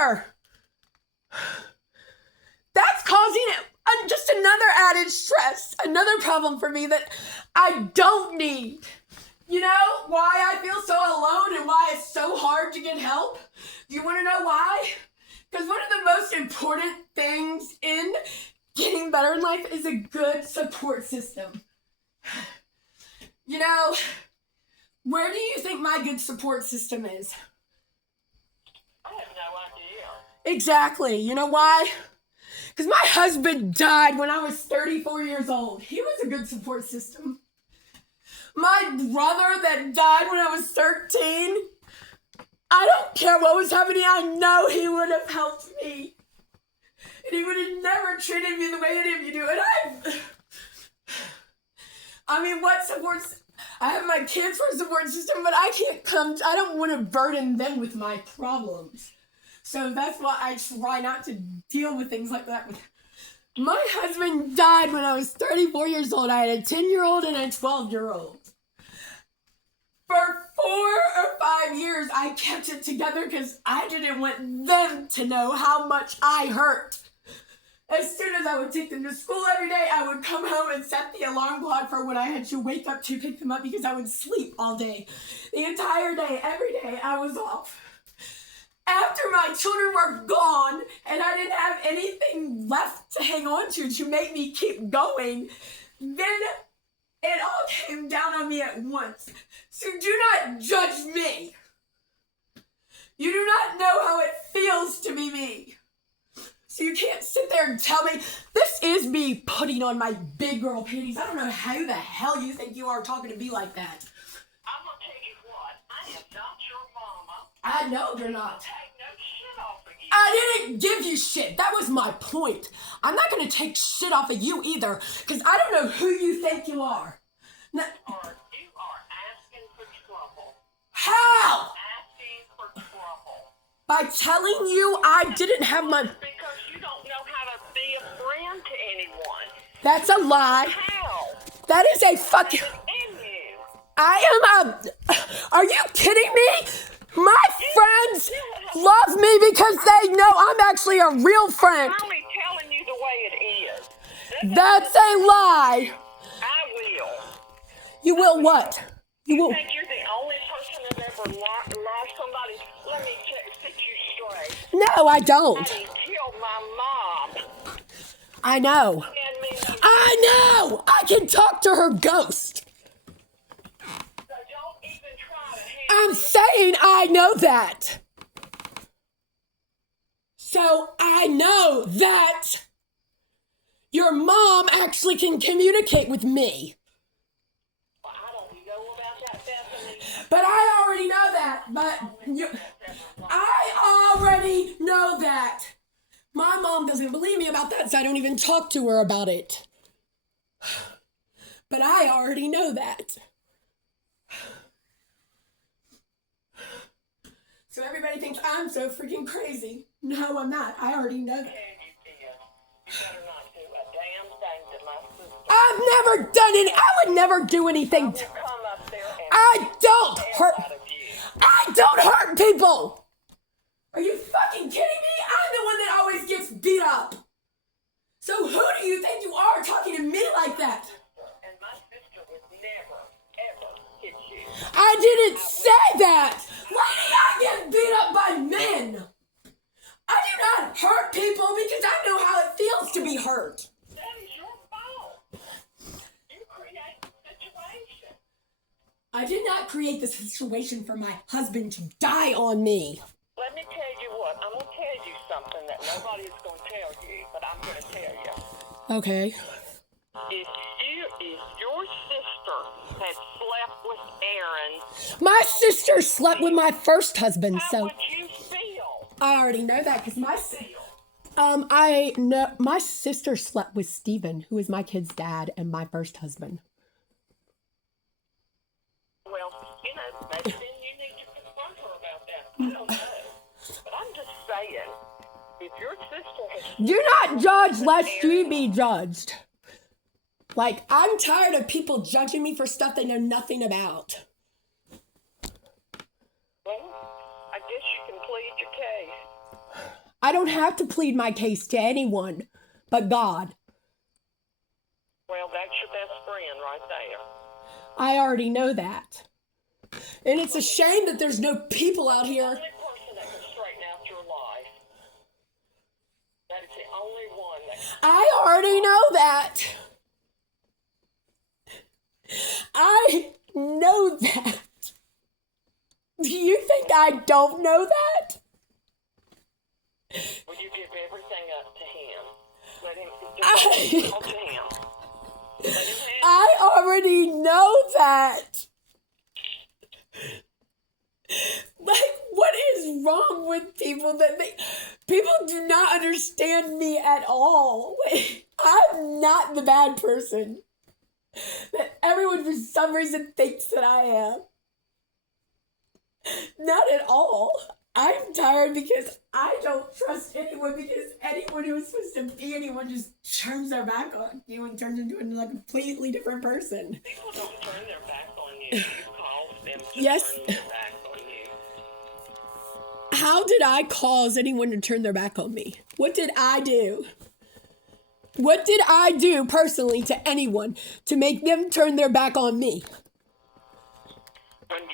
her. That's causing just another added stress, another problem for me that I don't need. You know why I feel so alone and why it's so hard to get help? Do you want to know why? Because one of the most important things in getting better in life is a good support system. You know, where do you think my good support system is? I have no idea. Exactly. You know why? Because my husband died when I was 34 years old. He was a good support system. My brother that died when I was 13, I don't care what was happening, I know he would have helped me. And he would have never treated me the way any of you do. And I mean, what supports? I have my kids for a support system, but I don't want to burden them with my problems. So that's why I try not to deal with things like that. My husband died when I was 34 years old. I had a 10-year-old and a 12-year-old. For 4 or 5 years, I kept it together because I didn't want them to know how much I hurt. As soon as I would take them to school every day, I would come home and set the alarm clock for when I had to wake up to pick them up because I would sleep all day. The entire day, every day, I was off. After my children were gone and I didn't have anything left to hang on to make me keep going, then it all came down on me at once. So do not judge me. You do not know how it feels to be me. So you can't sit there and tell me, this is me putting on my big girl panties. I don't know how the hell you think you are talking to me like that. I'm going to tell you what, I am not your mama. I know you're not. Take no shit off of you. I didn't give you shit. That was my point. I'm not going to take shit off of you either, because I don't know who you think you are. No. You are asking for trouble. How? Asking for trouble. By telling you I didn't have my... Because you don't know how to be a friend to anyone. That's a lie. How? That is a fucking... In you. I am a... Are you kidding me? My friends love me because they know I'm actually a real friend. I'm only telling you the way it is. That's a lie. I will. You will what? You will... I think you're the only person that ever lost somebody. Let me set you straight. No, I don't. I killed my mom. I know. I know. I can talk to her ghost. So don't even try to I'm saying I know that. So I know that your mom actually can communicate with me. Well, I don't know about that, Bethany. But I already know that. I already know that. My mom doesn't believe me about that, so I don't even talk to her about it. But I already know that. So everybody thinks I'm so freaking crazy. No, I'm not. I already know that. You better not do a damn thing to my sister. I've never done any. I would never do anything. Come up there and I don't hurt. out of you. I don't hurt people. Are you fucking kidding me? I'm the one that always gets beat up. So who do you think you are talking to me like that? And my sister would never, ever hit you. I didn't say that. Lady, I get beat up by men. I do not hurt people because I know how it feels to be hurt. That is your fault. You create the situation. I did not create the situation for my husband to die on me. Let me tell you what. I'm going to tell you something that nobody's going to tell you, but I'm going to tell you. Okay. If your sister had slept with Aaron, My sister slept with my first husband, how so would you feel? I already know that because my sister slept with Steven, who is my kid's dad and my first husband. Well, maybe then you need to confront her about that. I don't know. But I'm just saying, if your sister has... Do not judge lest you be judged. Like, I'm tired of people judging me for stuff they know nothing about. Well, I guess you can plead your case. I don't have to plead my case to anyone but God. Well, that's your best friend right there. I already know that. And it's a shame that there's no people out The here. only person that can straighten out your life. That is the only one that can. I already know that. I know that. Do you think I don't know that? Well, you give everything up to him. Let him just talk to him. Let him handle I already know that. Like, what is wrong with people that people do not understand me at all? Like, I'm not the bad person that everyone for some reason thinks that I am. Not at all. I'm tired because I don't trust anyone, because anyone who is supposed to be anyone just turns their back on you and turns into a completely different person. People don't turn their back on you. You cause them to Yes. turn their back on you. How did I cause anyone to turn their back on me? What did I do? What did I do personally to anyone to make them turn their back on me?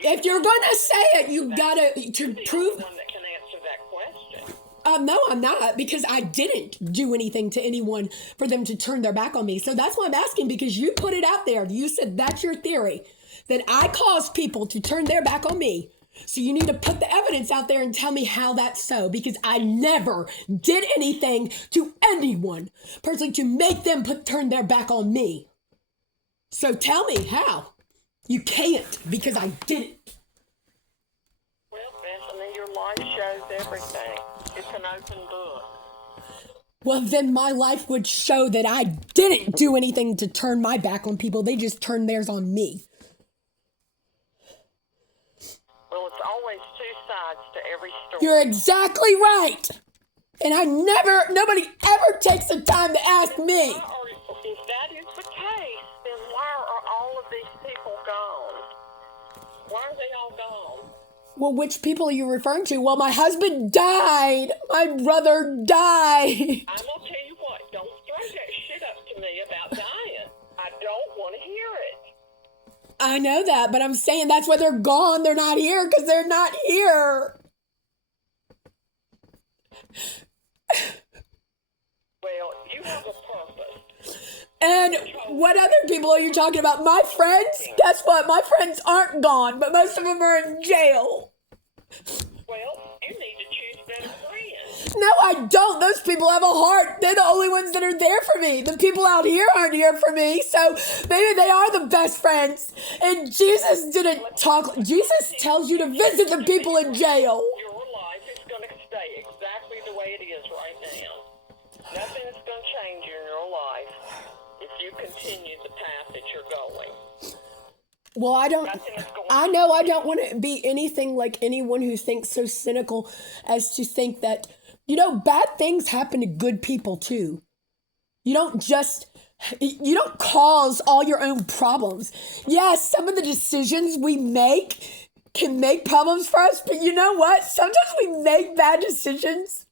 If you're gonna say it, you gotta to prove. The one that can answer that question. No, I'm not, because I didn't do anything to anyone for them to turn their back on me. So that's why I'm asking, because you put it out there. You said that's your theory, that I caused people to turn their back on me. So you need to put the evidence out there and tell me how that's so, because I never did anything to anyone personally to make them turn their back on me. So tell me how. You can't, because I didn't. Well, Bethany, your life shows everything. It's an open book. Well, then my life would show that I didn't do anything to turn my back on people. They just turned theirs on me. Well, it's always two sides to every story. You're exactly right. And nobody ever takes the time to ask me. If that is the case, then why are all of these people gone? Why are they all gone? Well, which people are you referring to? Well, my husband died. My brother died. I'm going to tell you what, don't throw that shit up to me about dying. I don't want to hear it. I know that, but I'm saying that's why they're gone. They're not here because they're not here. Well, you have a purpose. And what other people are you talking about? My friends? Guess what? My friends aren't gone, but most of them are in jail. Well, you need to choose better friends. No, I don't. Those people have a heart. They're the only ones that are there for me. The people out here aren't here for me. So maybe they are the best friends. And Jesus didn't talk. Jesus tells you to visit the people in jail. Your life is going to stay exactly the way it is right now. Nothing's going to change in your life if you continue the path that you're going. Well, I know I don't want to be anything like anyone who thinks so cynical as to think that, bad things happen to good people too. You don't cause all your own problems. Yes, some of the decisions we make can make problems for us, but you know what? Sometimes we make bad decisions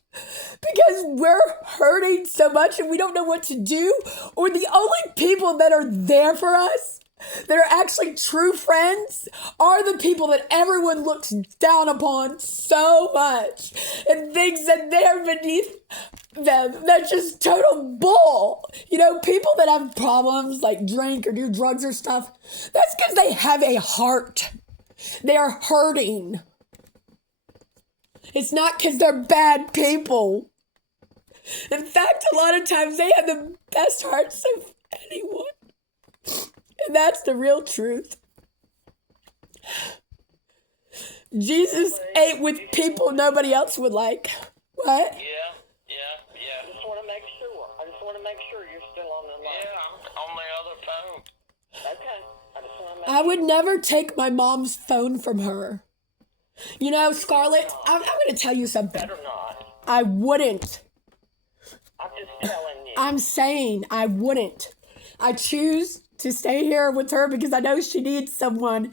because we're hurting so much and we don't know what to do, or the only people that are there for us, that are actually true friends, are the people that everyone looks down upon so much and thinks that they're beneath them. That's just total bull. People that have problems like drink or do drugs or stuff, that's because they have a heart. They're hurting. It's not because they're bad people. In fact, a lot of times they have the best hearts of anyone. And that's the real truth. Jesus ate with people nobody else would like. What? Yeah. I just want to make sure you're still on the line. Yeah, I'm on the other phone. Okay. I would never take my mom's phone from her. Scarlett, I'm going to tell you something. Better not. I wouldn't. I'm just telling you. I'm saying I wouldn't. I choose to stay here with her because I know she needs someone.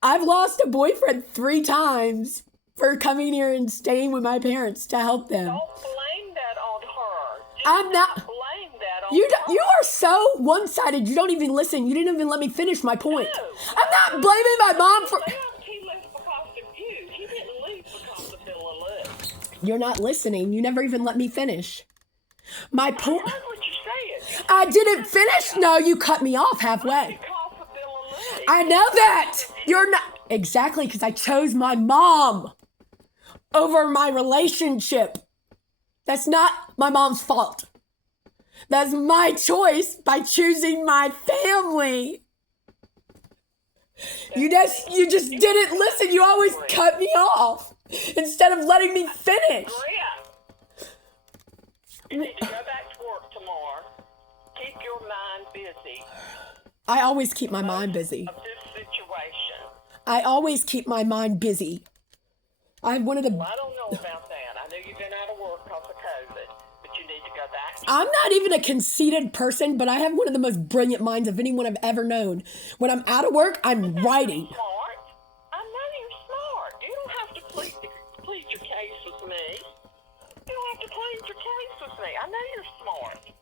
I've lost a boyfriend 3 times. for coming here and staying with my parents to help them. Don't blame that on her. I'm not. Blame that on You her. you are so one-sided. You don't even listen. You didn't even let me finish my point. No. I'm not blaming my mom for. He left because of you. He didn't leave because of Bill and Liz. You're not listening. You never even let me finish. My point. I heard what you said. I didn't finish. No, you cut me off halfway. Because of Bill and Liz. I know that. You're not. Exactly, because I chose my mom over my relationship. That's not my mom's fault. That's my choice by choosing my family. You just didn't listen. You always cut me off instead of letting me finish. Maria, you need to go back to work tomorrow. Keep your mind busy I always keep my mind busy. of this situation. I always keep my mind busy. I wanted to. Well, I don't know about that. I know you've been out of work because of COVID, but you need to go back. I'm not even a conceited person, but I have one of the most brilliant minds of anyone I've ever known. When I'm out of work, I'm writing. Smart. I know you're smart. You don't have to plead your case with me. You don't have to plead your case with me. I know you're smart.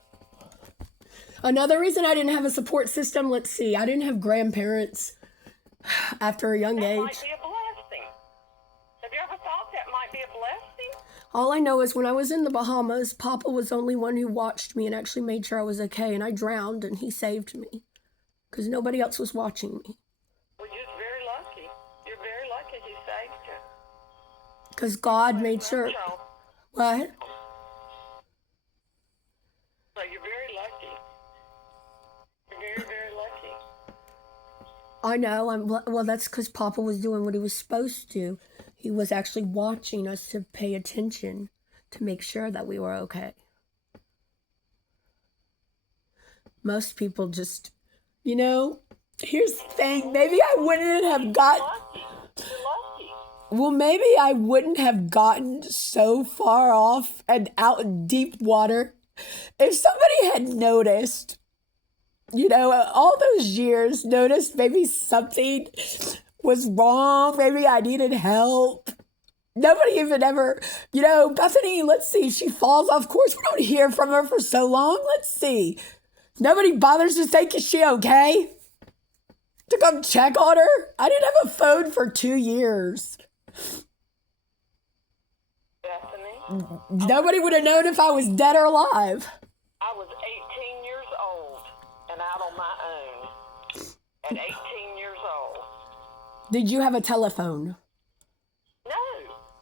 Another reason I didn't have a support system, let's see, I didn't have grandparents after a young That age. might be a blessing. Have you ever thought that might be a blessing? All I know is when I was in the Bahamas, Papa was the only one who watched me and actually made sure I was okay, and I drowned and he saved me because nobody else was watching me. Well, you're very lucky. You're very lucky he saved you. Because God made sure. So, What? so you're very lucky. You're very, very lucky. I know. Well, that's because Papa was doing what he was supposed to. He was actually watching us to pay attention to make sure that we were okay. Most people just, here's the thing. Maybe I wouldn't have got. Lucky. You're lucky. Well, maybe I wouldn't have gotten so far off and out in deep water if somebody had noticed, all those years, noticed maybe something was wrong. Maybe I needed help. Nobody even ever, Bethany, let's see, she falls off course. We don't hear from her for so long. Let's see. Nobody bothers to say, is she okay? To come check on her? I didn't have a phone for 2 years. Bethany, Nobody would have known if I was dead or alive. I was 18 years old and out on my own. At 18 years old. Did you have a telephone? No,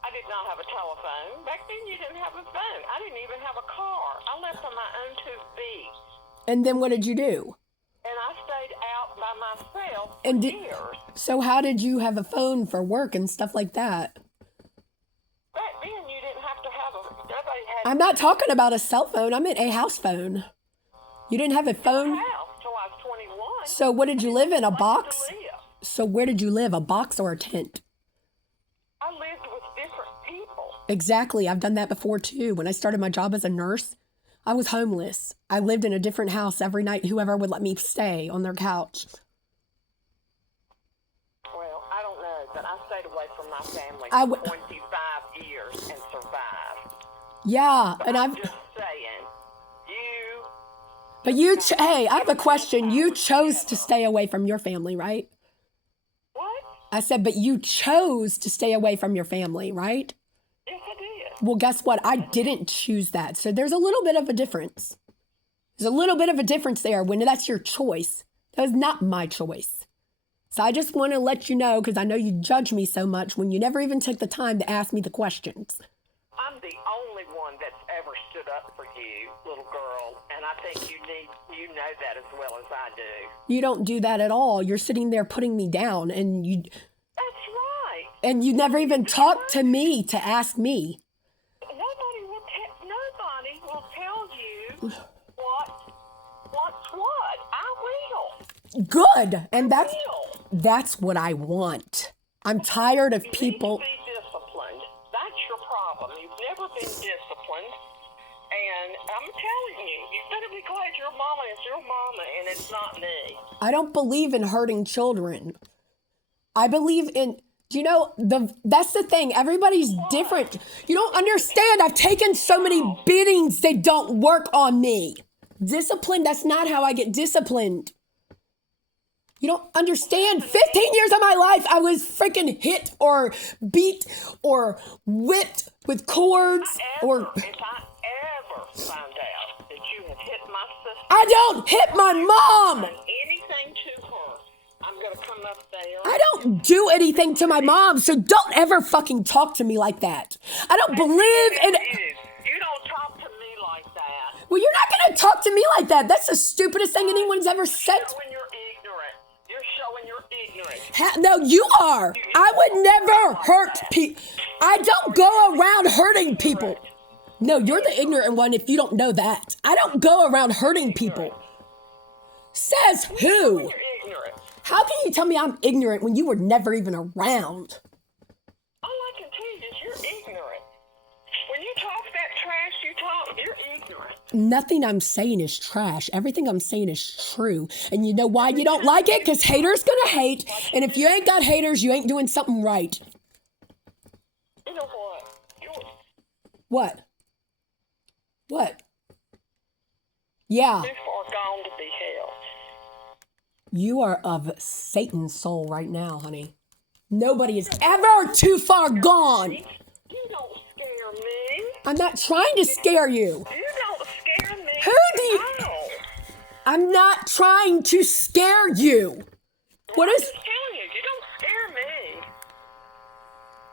I did not have a telephone. Back then you didn't have a phone. I didn't even have a car. I left on my own 2 feet. And then what did you do? And I stayed out by myself for And years. So how did you have a phone for work and stuff like that? Back then you didn't have to have nobody had I'm not talking about a cell phone. I meant a house phone. You didn't have a a phone? house till I was 21. So what did you live in? A box? To live. So where did you live? A box or a tent? I lived with different people. Exactly. I've done that before too. When I started my job as a nurse, I was homeless. I lived in a different house every night, whoever would let me stay on their couch. Well, I don't know, but I stayed away from my family I for w- 25 years and survived. Yeah, and I'm I've... just saying, But hey, I have a question. You chose to stay away from your family, right? what? I said, but you chose to stay away from your family, right? Yes, I did. Well, guess what? I didn't choose that. So there's a little bit of a difference. There's a little bit of a difference there when that's your choice. That was not my choice. So I just want to let you know, because I know you judge me so much when you never even took the time to ask me the questions. I'm the only one that's ever stood up for you, little girl, and I think you know that as well as I do. You don't do that at all. You're sitting there putting me down, and you That's right. never even talked to me to ask me. Nobody will tell you what's what. I will. Good. And I will. that's what I want. I'm tired of You people. need to be disciplined. That's your problem. You've never been disciplined. And I'm telling you better be glad your mama is your mama and it's not me. I don't believe in hurting children. I believe in, Do you know, that's the thing. Everybody's different. You don't understand. I've taken so many beatings, they don't work on me. Discipline, that's not how I get disciplined. You don't understand. 15 years of my life, I was freaking hit or beat or whipped with cords or... If I ever find out that you have hit my sister... I don't hit my mom! ...anything to her, I'm going to come up there... I don't do anything to my mom, so don't ever fucking talk to me like that. I don't believe in... You don't talk to me like that. Well, you're not going to talk to me like that. That's the stupidest thing anyone's ever said. You're showing you're ignorant. No, you are. I would never hurt people. I don't go around hurting people. No, you're the ignorant one if you don't know that. I don't go around hurting people. Says who? You're ignorant. How can you tell me I'm ignorant when you were never even around? All I can tell you is you're ignorant. When you talk that trash you talk, you're ignorant. Nothing I'm saying is trash. Everything I'm saying is true. And you know why you don't like it? Because haters gonna hate. And if you ain't got haters, you ain't doing something right. You know what? What? What? Yeah. Too far gone to be held. You are of Satan's soul right now, honey. Nobody is ever too far gone. You don't scare me. I'm not trying to scare you. You don't scare me. Who do you... I'm not trying to scare you. What is... I'm just telling you, you don't scare me.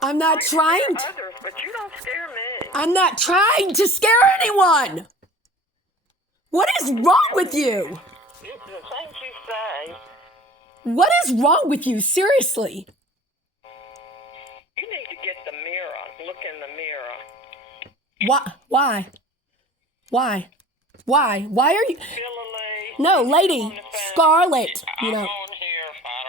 I'm not trying to... Others, but you don't scare me. I'm not trying to scare anyone. What is wrong with you? The things you say. What is wrong with you? Seriously. You need to get the mirror. Look in the mirror. Why? Why are you... No, lady. Scarlet. You know.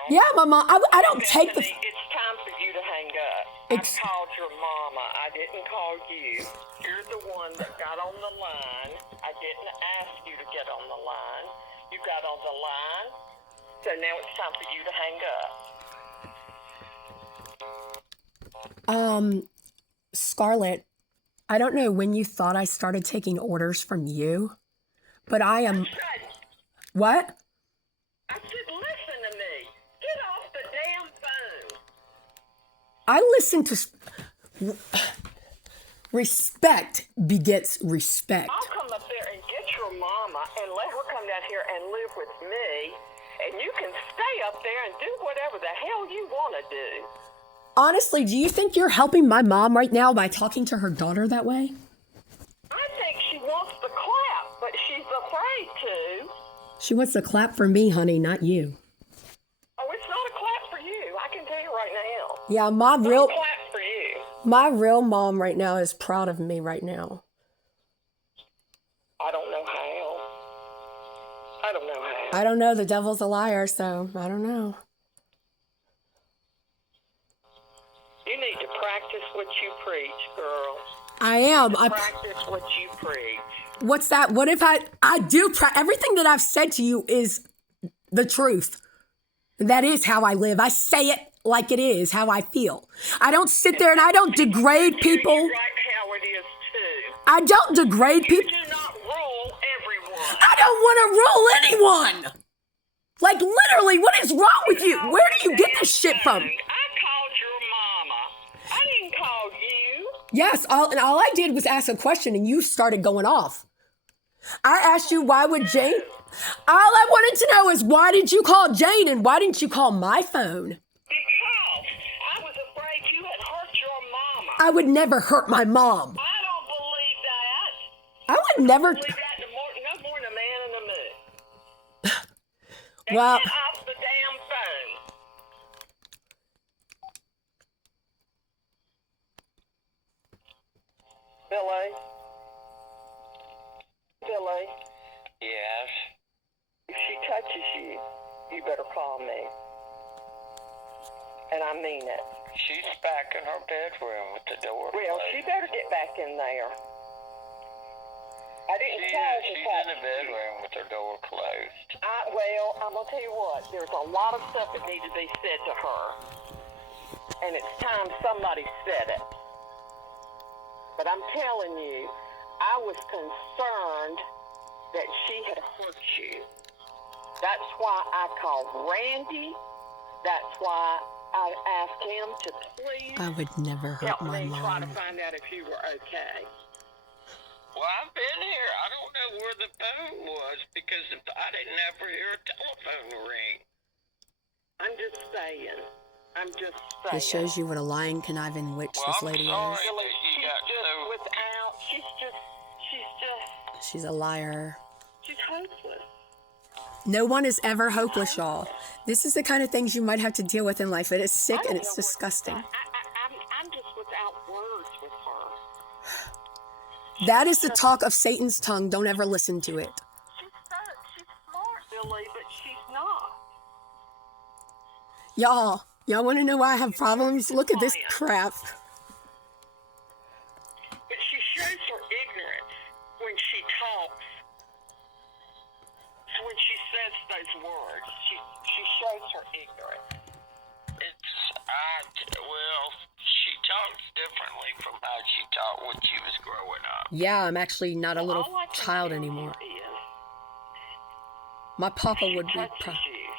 Yeah, my mom. I don't take the... It's time for you to hang up. I called your mama. I didn't call you. You're the one that got on the line. I didn't ask you to get on the line. You got on the line. So now it's time for you to hang up. Scarlet, I don't know when you thought I started taking orders from you, but I am... What? I said, listen to me. Get off the damn phone. I listen to... Respect begets respect. I'll come up there and get your mama and let her come down here and live with me. And you can stay up there and do whatever the hell you want to do. Honestly, do you think you're helping my mom right now by talking to her daughter that way? I think she wants the clap, but she's afraid to. She wants to clap for me, honey, not you. Oh, it's not a clap for you. I can tell you right now. Yeah, It's not a clap for you. my real mom right now is proud of me right now. I don't know how. I don't know. The devil's a liar, so I don't know. You need to practice what you preach, girl. I am. Practice what you preach. What's that? What if I do everything that I've said to you is the truth. That is how I live. I say it like it is, how I feel. I don't sit there and I don't degrade people. You're right how it is too. I don't degrade people. You do not rule everyone. I don't want to rule anyone. Like literally, what is wrong with you? Where do you get this shit from? I called your mama. I didn't call you. Yes, all I did was ask a question and you started going off. I asked you, why would Jane... All I wanted to know is why did you call Jane and why didn't you call my phone? Because I was afraid you had hurt your mama. I would never hurt my mom. I don't believe that. I would never... I believe that no more than a man in the moon. Well... Get off the damn phone. Billy? Yes? If she touches you, you better call me. And I mean it. She's back in her bedroom with the door Well, closed. she better get back in there. I didn't call to She's touch in the bedroom with her door closed. Well, I'm going to tell you what. There's a lot of stuff that needs to be said to her. and it's time somebody said it. But I'm telling you, I was concerned that she had hurt you. That's why I called Randy. That's why I asked him to please I would never hurt help my me try to mom. find out if you were okay. Well, I've been here. I don't know where the phone was because if I didn't ever hear a telephone ring. I'm just saying. I'm just saying. This shows you what a lying, conniving witch Well, this I'm lady sorry is. that you She's got just so... without, She's a liar. she's hopeless. No one is ever hopeless, y'all. This is the kind of things you might have to deal with in life. It is sick and it's disgusting. I'm just without words with her. That is the talk of Satan's tongue. Don't ever listen to it. She's smart, Billy, but she's not. Y'all want to know why I have problems? Look at this crap. But she shows her ignorance when she talks. When she says those words, she shows her ignorance. Well, she talks differently from how she talked when she was growing up. Yeah, I'm actually not a little child anymore. My papa would be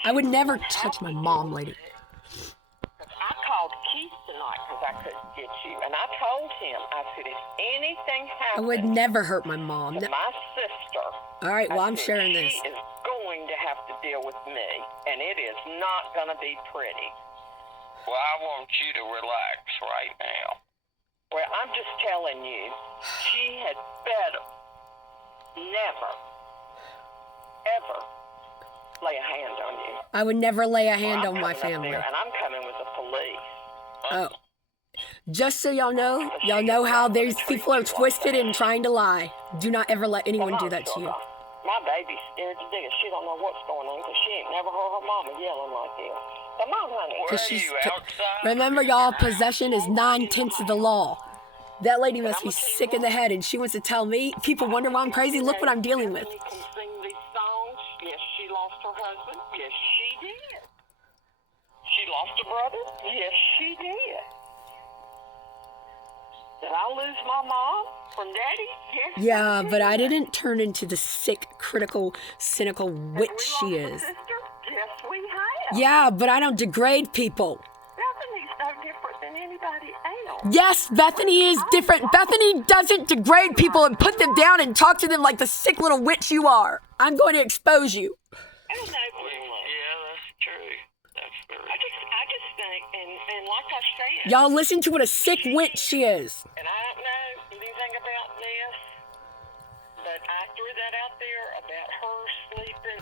I would never touch my mom, lady. I called Keith tonight because I couldn't get you, and I told him, I said, if anything I happens would never hurt my mom. to my sister, All right, well, I I'm said, sharing this. she is going to have to deal with me, and it is not going to be pretty. Well, I want you to relax right now. Well, I'm just telling you, she had better never, ever lay a hand on you. I would never lay a hand I'm on my coming up family. there, and I'm coming with the police. Oh. Just so y'all know how these people are twisted and trying to lie. Do not ever let anyone do that to you. My baby's scared to death. She don't know what's going on because she ain't never heard her mama yelling like this. Come on, honey. Where are you, outside? Remember, y'all, possession is 9/10 of the law. That lady must be sick in the head, and she wants to tell me. People wonder why I'm crazy. Look what I'm dealing with. Bethany can sing these songs. Yes, she lost her husband. Yes, she did. She lost a brother. Yes, she did. Did I lose my mom from Daddy? Yes. Yeah, but I didn't turn into the sick, critical, cynical witch she Have we lost is. a sister? Yes, we have. Yeah, but I don't degrade people. Bethany's no different than anybody else. Yes, Bethany is different. Bethany doesn't degrade people and put them down and talk to them like the sick little witch you are. I'm going to expose you. I don't know. Yeah, that's true. That's very I just think, and like I said, Y'all listen to what a sick witch she is. and I don't know anything about this, but I threw that out there about her